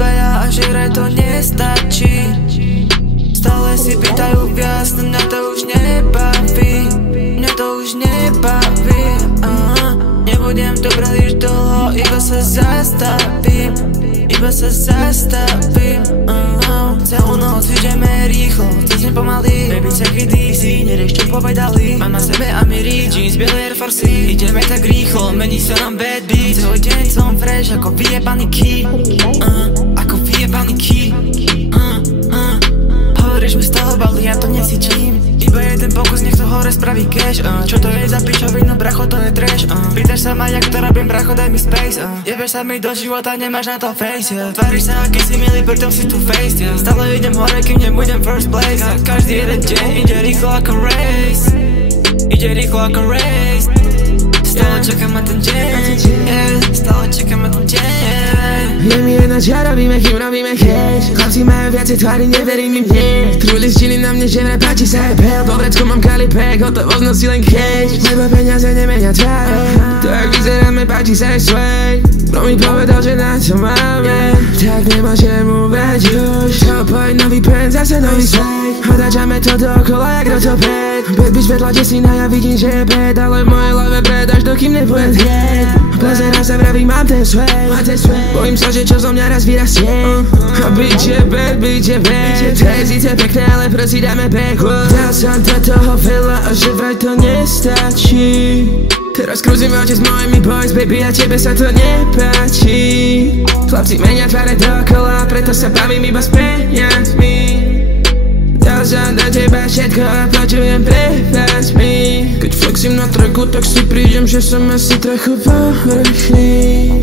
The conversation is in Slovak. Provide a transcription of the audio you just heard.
veľa a že vraj to nestačí. Stále si pýtajú viac, no mňa to už nebaví. Mňa to už nebaví. Nebudem to brať dlho, iba sa zastavím. Iba sa zastavím. Celú noc ideme rýchlo, cez ne pomaly. Baby, take it easy, nerieš čo povedali. Mám na sebe Amiri, jeans, biele Air Force. Ideme tak rýchlo, mení sa nám bad beat. Celý deň som fresh, ako vyjebaný key. Ako vyjebaný key. Hovoríš mi stále bali, ja to nesíčim. Iba jeden pokus, nech to hore spraví cash. Čo to je za pičovinu, bracho, to je trash. Pýtaš sa ma, jak to robím, bracho, daj mi space. Jebeš sa mi do života, nemáš na to face, Tváriš sa, aký si milý, pritom si tu face, Stále idem hore, kým nebudem first place. Každý jeden deň ide rýchlo ako race. Ide rýchlo ako race. Stále čakám na ten deň, Stále čakám na ten deň. Je mi jedno, čo robíme, kým robíme cash. Chlapci majú viacej tvári, neverím im hneď. Trúli stili na mne, že vraj páči sa je pel. Po vrecku mám kalipek, hotovosť nosí len cash. Lebo peniaze nemenia tváre. To jak vyzeráme, páči sa je swag. Bro mi povedal, že na to máme. Tak nemôžem uveď už. To pojeď nový pen, zase nový swag. Otáčame to dookola jak rotoped. Bad bitch vedľa desina, ja vidím, že je bad. Ale v mojej hlave bad, až dokým nebudem hneď. Plazera sa vraví, mám ten swag. Bojím sa, že čo zo mňa raz vyrastie. A bitch je bad, bitch je bad. To je síce pekné, ale prosím dáme backward. Dal som do toho veľa a že vraj to nestačí. Teraz krúzime oči s mojimi boys, baby, a tebe sa to nepáči. Chlapci menia tváre dookola, preto sa bavím iba s peniazmi. Dal som do teba všetko a počujem prepáč mi. Keď flexím na tracku, tak si prídem, že som asi trochu povrchný.